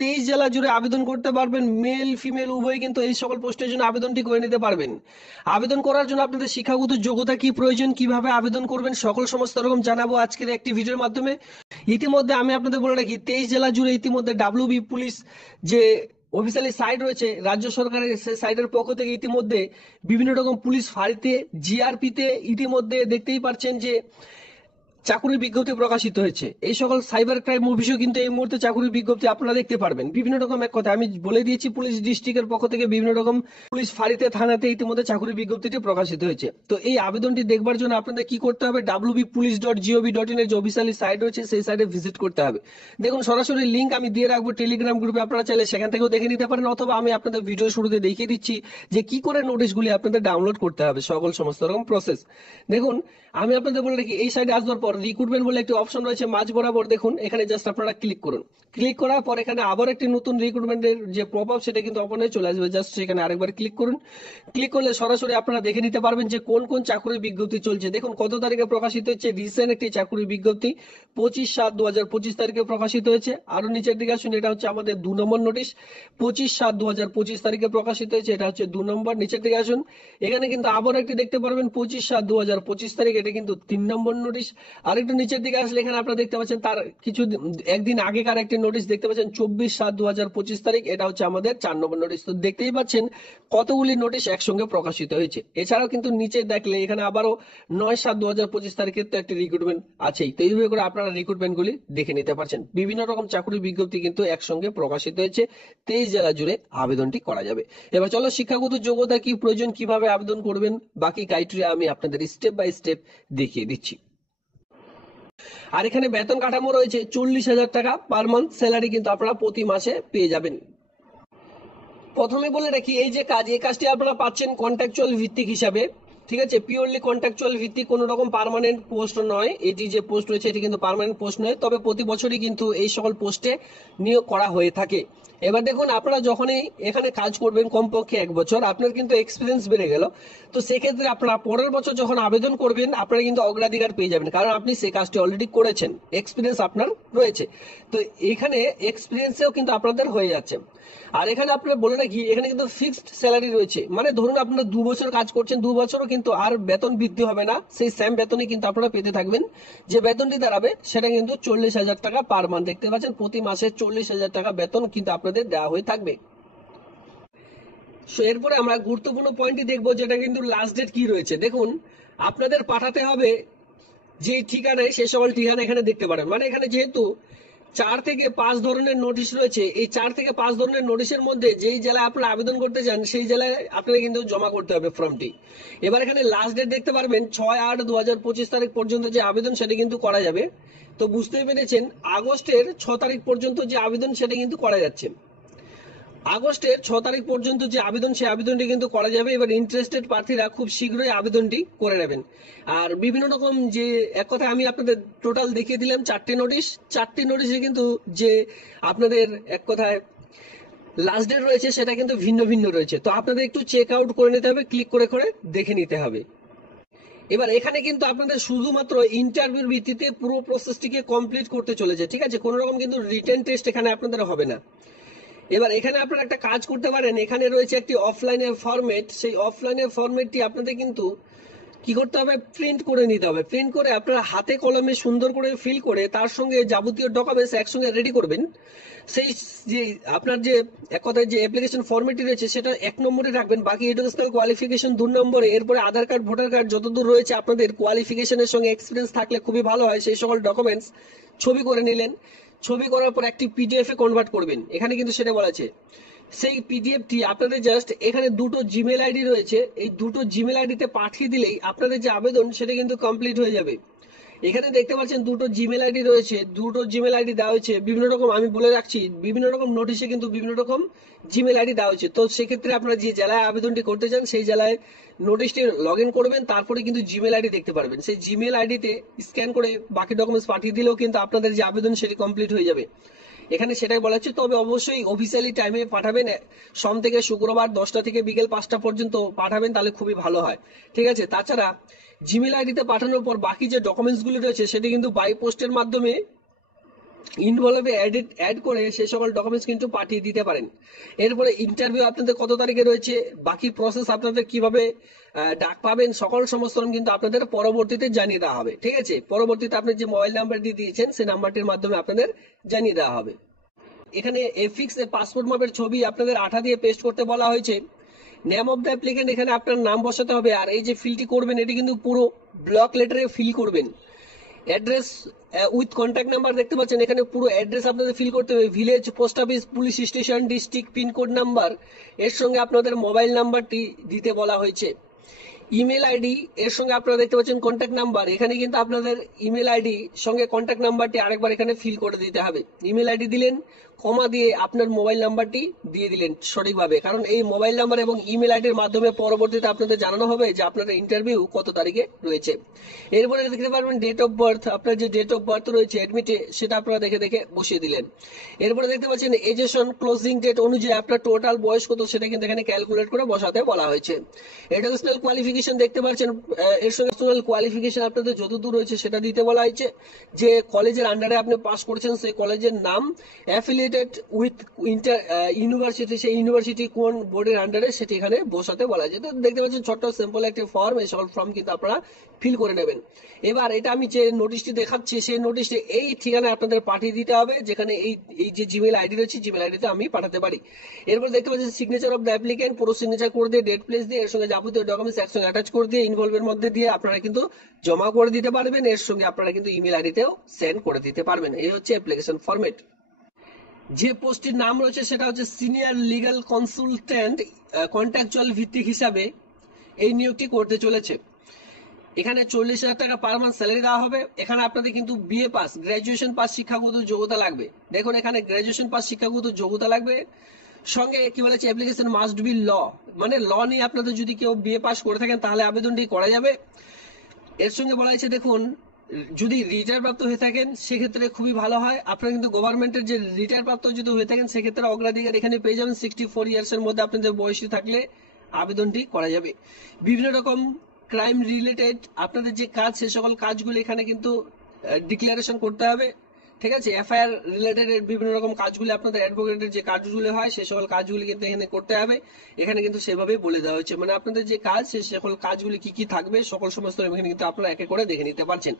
23 জেলা জুড়ে আবেদন করতে পারবেন। মেল ফিমেল উভয় কিন্তু এই সকল পোস্টের জন্য আবেদনটি করে নিতে পারবেন। আবেদন করার জন্য আপনাদের শিক্ষাগত যোগ্যতা কি প্রয়োজন, কিভাবে আবেদন করবেন, সকল সমস্ত রকম জানাবো আজকের একটি ভিডিওর মাধ্যমে। ইতিমধ্যে আমি আপনাদের বলে রাখি, 23 জেলা জুড়ে ইতিমধ্যে ডাব্লিউবি পুলিশ যে অফিসিয়ালি সাইট রয়েছে রাজ্য সরকারের, সেই সাইটের পক্ষ থেকে ইতিমধ্যে বিভিন্ন রকম পুলিশ ফাঁড়িতে, জিআরপিতে ইতিমধ্যে দেখতেই পাচ্ছেন যে চাকুরির বিজ্ঞপ্তি প্রকাশিত হয়েছে। এই সকল সাইবার ক্রাইম অফিসেও কিন্তু এই মুহূর্তে চাকুরির বিজ্ঞপ্তি আপনারা দেখতে পারবেন। বিভিন্ন রকম, এক কথা আমি বলে দিয়েছি, পুলিশ ডিস্ট্রিক্টের পক্ষ থেকে বিভিন্ন রকম পুলিশ ফাঁড়িতে, থানাতে ইতিমধ্যে চাকুরির বিজ্ঞপ্তিটি প্রকাশিত হয়েছে। তো এই আবেদনটি দেখবার জন্য আপনাদের কি করতে হবে, wbpolice.gov.in এর যে অফিসিয়ালি সাইট রয়েছে সেই সাইটে ভিজিট করতে হবে। দেখুন, সরাসরি লিঙ্ক আমি দিয়ে রাখবো টেলিগ্রাম গ্রুপে, আপনারা চাইলে সেখান থেকেও দেখে নিতে পারেন, অথবা আমি আপনাদের ভিডিও শুরুতে দেখিয়ে দিচ্ছি যে কি করে নোটিশগুলি আপনাদের ডাউনলোড করতে হবে, সকল সমস্ত রকম প্রসেস। দেখুন, আমি আপনাদের বলে রাখি, এই সাইডে আসবার পর রিক্রুটমেন্ট বলে একটি অপশন রয়েছে মাঝ বরাবর, দেখুন এখানে জাস্ট আপনারা ক্লিক করুন। ক্লিক করার পর এখানে আবার একটি নতুন রিক্রুটমেন্টের যে পপ আপ সেটা কিন্তু ওপেন হয়ে চলে আসবে, জাস্ট সেখানে আরেকবার ক্লিক করুন। ক্লিক করলে সরাসরি আপনারা দেখে নিতে পারবেন যে কোন কোন চাকরির বিজ্ঞপ্তি চলছে। দেখুন কত তারিখে প্রকাশিত হচ্ছে, রিসেন্ট একটি চাকরির বিজ্ঞপ্তি 25/7/2025 তারিখে প্রকাশিত হয়েছে। আরো নিচের দিকে আসুন, এটা হচ্ছে আমাদের 2 নম্বর নোটিশ, 25/7/2025 তারিখে প্রকাশিত হয়েছে, এটা হচ্ছে 2 নম্বর। নিচের দিকে আসুন, এখানে কিন্তু আবার একটি দেখতে পারবেন 25/7/2025 তারিখ, এটা কিন্তু 3 নম্বর নোটিশ। আর একটু নিচের দিকে আসলে এখানে আপনারা দেখতে পাচ্ছেন তার কিছু একদিন আগেকার একটি নোটিশ দেখতে পাচ্ছেন 24/7/2025 তারিখ, এটা হচ্ছে আমাদের 4 নম্বর নোটিশ। তো দেখতেই পাচ্ছেন কতগুলি নোটিশ একসঙ্গে প্রকাশিত হয়েছে। এছাড়াও কিন্তু নিচে দেখলে এখানে আবারও 9/7/2025 তারিখের তো একটি রিক্রুটমেন্ট আছেই। তো এইভাবে করে আপনারা রিক্রুটমেন্ট গুলি দেখে নিতে পারছেন। বিভিন্ন রকম চাকরির বিজ্ঞপ্তি কিন্তু একসঙ্গে প্রকাশিত হয়েছে। 23 জেলা জুড়ে আবেদনটি করা যাবে। এবার চলো, শিক্ষাগত যোগ্যতা কি প্রয়োজন, কিভাবে আবেদন করবেন, বাকি ক্রাইটেরিয়া আমি আপনাদের স্টেপ বাই স্টেপ দেখিয়ে দিচ্ছি। আর এখানে বেতন কাঠামো রয়েছে 40,000 টাকা পার মান্থ স্যালারি কিন্তু আপনারা প্রতি মাসে পেয়ে যাবেন। প্রথমে বলে রাখি, এই যে কাজ, এই কাজটি আপনারা পাচ্ছেন কন্ট্রাকচুয়াল ভিত্তিক হিসাবে, ঠিক আছে, পিওরলি কন্ট্রাকচুয়াল ভিত্তিক, কোনো রকম পার্মানেন্ট পোস্ট নয়। এটি যে পোস্ট রয়েছে এটি কিন্তু পার্মানেন্ট পোস্ট নয়, তবে প্রতি বছরই কিন্তু এই সকল পোস্টে নিয়োগ করা হয়ে থাকে। এবার দেখুন, আপনারা যখনই এখানে কাজ করবেন কমপক্ষে 1 বছর, আপনার কিন্তু এক্সপিরিয়েন্স বেড়ে গেল। তো সেক্ষেত্রে আপনারা পরের বছর যখন আবেদন করবেন আপনারা কিন্তু অগ্রাধিকার পেয়ে যাবেন, কারণ আপনি সেই কাজটি অলরেডি করেছেন, এক্সপিরিয়েন্স আপনার রয়েছে। তো এখানে এক্সপিরিয়েন্সেও কিন্তু আপনাদের হয়ে যাচ্ছে। আর এখানে আপনারা বলে রাখি, এখানে কিন্তু ফিক্সড স্যালারি রয়েছে, মানে ধরুন আপনারা 2 বছর কাজ করছেন, 2 বছরও কিন্তু আর বেতন বৃদ্ধি হবে না, সেই সেম বেতনই কিন্তু আপনারা পেতে থাকবেন। যে বেতনটি দাঁড়াবে সেটা কিন্তু 40,000 টাকা পার মান্থ। দেখতে পাচ্ছেন প্রতি মাসে 40,000 টাকা বেতন কিন্তু আপনাদের দেওয়া হয়ে থাকবে। সো এরপরে আমরা গুরুত্বপূর্ণ পয়েন্টটি দেখবো, যেটা কিন্তু লাস্ট ডেট কি রয়েছে। দেখুন, আপনাদের পাঠাতে হবে যে ঠিকানায়, সে সকল ঠিকানা এখানে দেখতে পারেন। মানে এখানে যেহেতু 4 থেকে 5 ধরনের নোটিশ রয়েছে, এই 4 থেকে 5 ধরনের নোটিশের মধ্যে যেই জেলায় আপনারা আবেদন করতে চান সেই জেলায় আপনারা কিন্তু জমা করতে হবে ফর্মটি। এবার এখানে লাস্ট ডেট দেখতে পারবেন 6/8/2025 তারিখ পর্যন্ত যে আবেদন সেটা কিন্তু করা যাবে। তো বুঝতেই পেরেছেন, আগস্টের 6 তারিখ পর্যন্ত যে আবেদন সেটা কিন্তু করা যাচ্ছে। আগস্টের 6 তারিখ পর্যন্ত যে আবেদন, সেই আবেদনটি কিন্তু করা যাবে। এবার ইন্টারেস্টেড প্রার্থীরা খুব শীঘ্রই আবেদনটি করে নেবেন। আর বিভিন্ন রকম যে, এক কথা আমি আপনাদের টোটাল দেখিয়ে দিলাম 4টি নোটিশ, 4টি নোটিশে কিন্তু যে আপনাদের এক কথায় লাস্ট ডেট রয়েছে সেটা কিন্তু ভিন্ন ভিন্ন রয়েছে। তো আপনাদের একটু চেক আউট করে নিতে হবে, ক্লিক করে করে দেখে নিতে হবে। এবার এখানে কিন্তু আপনাদের শুধুমাত্র ইন্টারভিউর ভিত্তিতে পুরো প্রসেসটিকে কমপ্লিট করতে চলেছে, ঠিক আছে, কোনো রকম কিন্তু রিটেন টেস্ট এখানে আপনাদের হবে না। এবার এখানে আপনারা একটা কাজ করতে পারেন, এখানে রয়েছে একটি অফলাইনের ফরম্যাট, সেই অফলাইনের ফরম্যাটটি আপনাদের কিন্তু কি করতে হবে, প্রিন্ট করে নিতে হবে। প্রিন্ট করে আপনারা হাতে কলমে সুন্দর করে ফিল করে তার সঙ্গে যাবতীয় ডকুমেন্টস একসঙ্গে রেডি করবেন। সেই যে আপনার যে এক কথায় যে অ্যাপ্লিকেশন ফরম্যাটটি রয়েছে সেটা 1 নম্বরে রাখবেন, বাকি এডুকেশনাল কোয়ালিফিকেশন 2 নম্বরে, এরপরে আধার কার্ড, ভোটার কার্ড, যতদূর রয়েছে আপনাদের কোয়ালিফিকেশনের সঙ্গে এক্সপিরিয়েন্স থাকলে খুবই ভালো হয়, সেই সকল ডকুমেন্টস ছবি করে নিলেন। ছবি করার পর একটি পিডিএফ এ কনভার্ট করবেন, এখানে কিন্তু সেটা বলা আছে। সেই পিডিএফটি আপনাদের জাস্ট এখানে 2টো জিমেল আইডি রয়েছে, এই 2টো জিমেল আইডিতে পাঠিয়ে দিলেই আপনাদের যে আবেদন সেটা কিন্তু কমপ্লিট হয়ে যাবে। এখানে দেখতে পাচ্ছেন 2টো জিমেল আইডি রয়েছে, 2টো জিমেল আইডি দেওয়া হয়েছে বিভিন্ন রকম, আমি বলে রাখছি বিভিন্ন রকম নোটিশে কিন্তু বিভিন্ন রকম জিমেল আইডি দেওয়া হয়েছে। তো সেক্ষেত্রে আপনারা যে জেলায় আবেদনটি করতে চান সেই জেলায় নোটিশটি লগ ইন করবেন, তারপরে কিন্তু জিমেল আইডি দেখতে পারবেন, সেই জিমেল আইডিতে স্ক্যান করে বাকি ডকুমেন্টস পাঠিয়ে দিলেও কিন্তু আপনাদের যে আবেদন সেটি কমপ্লিট হয়ে যাবে। এখানে সেটাই বলা হচ্ছে, তবে অবশ্যই অফিসিয়ালি টাইমে পাঠাবেন, সোম থেকে শুক্রবার 10টা থেকে বিকেল 5টা পর্যন্ত পাঠাবেন, তাহলে খুবই ভালো হয়, ঠিক আছে। তাছাড়া জিমেল আইডিতে পাঠানোর পর বাকি যে ডকুমেন্টস গুলো রয়েছে সেটি কিন্তু বাই পোস্টের মাধ্যমে ইনভলভে অ্যাড করে সেই সকল ডকুমেন্টস কিন্তু পাঠিয়ে দিতে পারেন। এরপরে ইন্টারভিউ আপনাদের কত তারিখে রয়েছে, বাকি প্রসেস আপনাদের কিভাবে ডাক পাবেন, সকল সমস্ত কিন্তু আপনাদের পরবর্তীতে জানিয়ে দেওয়া হবে। ঠিক আছে, পরবর্তীতে আপনি যে মোবাইল নাম্বারটি দিয়েছেন সেই নাম্বারটির মাধ্যমে আপনাদের জানিয়ে দেওয়া হবে। এখানে এফিক্স পাসপোর্ট মাপের ছবি আপনাদের আঠা দিয়ে পেস্ট করতে বলা হয়েছে। নেম অফ দ্য অ্যাপ্লিকেন্ট, এখানে আপনার নাম বসাতে হবে। আর এই যে ফিলটি করবেন এটি কিন্তু পুরো ব্লক লেটারে ফিল করবেন। অ্যাড্রেস উইথ কন্ট্যাক্ট নাম্বার দেখতে পাচ্ছেন, এখানে পুরো অ্যাড্রেস আপনাদের ফিল করতে হবে। Village, post office, police station, district, pincode number, এর সঙ্গে আপনাদের মোবাইল নাম্বারটি দিতে বলা হয়েছে। ইমেল আইডি, এর সঙ্গে আপনারা দেখতে পাচ্ছেন কন্ট্যাক্ট নাম্বার, এখানে কিন্তু আপনাদের ইমেল আইডি সঙ্গে কন্ট্যাক্ট নাম্বারটি আরেকবার এখানে ফিল করে দিতে হবে। ইমেল আইডি দিলেন, কমা দিয়ে আপনার মোবাইল নাম্বারটি দিয়ে দিলেন সঠিকভাবে, কারণ এই মোবাইল নাম্বার এবং ইমেল আইডির মাধ্যমে পরবর্তীতে আপনাদের জানানো হবে যে আপনাদের ইন্টারভিউ কত তারিখে রয়েছে। এরপরে দেখতে পারবেন ডেট অফ বার্থ, আপনার যে ডেট অফ বার্থ রয়েছে অ্যাডমিটে সেটা আপনারা দেখে দেখে বসিয়ে দিলেন। এরপরে দেখতে পাচ্ছেন এজেশন ক্লোজিং ডেট অনুযায়ী আপনার টোটাল বয়স কত সেটা কিন্তু এখানে ক্যালকুলেট করে বসাতে বলা হয়েছে। এডুকেশনাল কোয়ালিফিকেশন দেখতে পাচ্ছেন, এর সঙ্গে কোয়ালিফিকেশন আপনাদের যতদূর রয়েছে সেটা দিতে বলা হয়েছে। যে কলেজের আন্ডারে আপনি পাস করেছেন সেই কলেজের নাম, অ্যাফিলিয়েটেড উইথ ইউনিভার্সিটি, সেই ইউনিভার্সিটি কোন বোর্ডের আন্ডারে সেটি এখানে বসাতে বলা হয়েছে। তো দেখতে পাচ্ছেন ছোট্ট সিম্পল একটি ফর্ম, এই সকল ফর্ম কিন্তু আপনারা ফিল করে নেবেন। এবার এটা আমি যে নোটিশটি দেখাচ্ছি সেই নোটিশটি এই ঠিকানায় আপনাদের পাঠিয়ে দিতে হবে, যেখানে এই যে জিমেল আইডি রয়েছে জিমেল আইডিতে আমি পাঠাতে পারি। এরপর দেখতে পাচ্ছেন সিগনেচার অফ দ্য অ্যাপ্লিকেন্ট, পুরো সিগনেচার করে দিয়ে ডেট প্লেস দিয়ে এর সঙ্গে যাবতীয় ডকুমেন্টস একসঙ্গে অ্যাটাচ করে দিয়ে ইনভলভের মধ্যে দিয়ে আপনারা কিন্তু জমা করে দিতে পারবেন। এর সঙ্গে আপনারা কিন্তু ইমেল আইডিতেও সেন্ড করে দিতে পারবেন। এই হচ্ছে অ্যাপ্লিকেশন ফরম্যাট। যে পোস্টের নাম রয়েছে সেটা হচ্ছে সিনিয়র লিগ্যাল কনসালটেন্ট, কন্ট্রাকচুয়াল ভিত্তিক হিসাবে এই নিয়োগটি করতে চলেছে। এখানে 40,000 টাকা পার মান্থ স্যালারি দেওয়া হবে। এখানে আপনাদের কিন্তু বিএ পাস, গ্রাজুয়েশন পাস শিক্ষাগত যোগ্যতা লাগবে। দেখুন এখানে গ্রাজুয়েশন পাস শিক্ষাগত যোগ্যতা লাগবে, সঙ্গে কি বলেছে অ্যাপ্লিকেশন মাস্ট বি ল, মানে ল নিয়ে আপনাদের যদি কেউ বিএ পাস করে থাকেন তাহলে আবেদনটি করা যাবে। এর সঙ্গে বলা হয়েছে দেখুন, যদি রিটায়ার প্রাপ্ত হয়ে থাকেন সেক্ষেত্রে খুবই ভালো হয়। আপনারা কিন্তু গভর্নমেন্টের যে রিটায়ার প্রাপ্ত যদি হয়ে থাকেন সেক্ষেত্রে অগ্রাধিকার এখানে পেয়ে যাবেন। 64 ইয়ার্স এর মধ্যে আপনাদের বয়সী থাকলে আবেদনটি করা যাবে। বিভিন্ন রকম ক্রাইম রিলেটেড আপনাদের যে কাজ সে সকল কাজগুলো এখানে কিন্তু ডিক্লারেশন করতে হবে। ঠিক আছে, এফআইআর রিলেটেড বিভিন্ন রকম কাজগুলি আপনাদের অ্যাডভোকেটের যে কাজগুলি হয় সে সকল কাজগুলি কিন্তু এখানে করতে হবে। এখানে কিন্তু সেভাবেই বলে দেওয়া হয়েছে, মানে আপনাদের যে কাজ সে সকল কাজগুলি কি কি থাকবে সকল সমস্ত এখানে কিন্তু আপনারা একে করে দেখে নিতে পারছেন।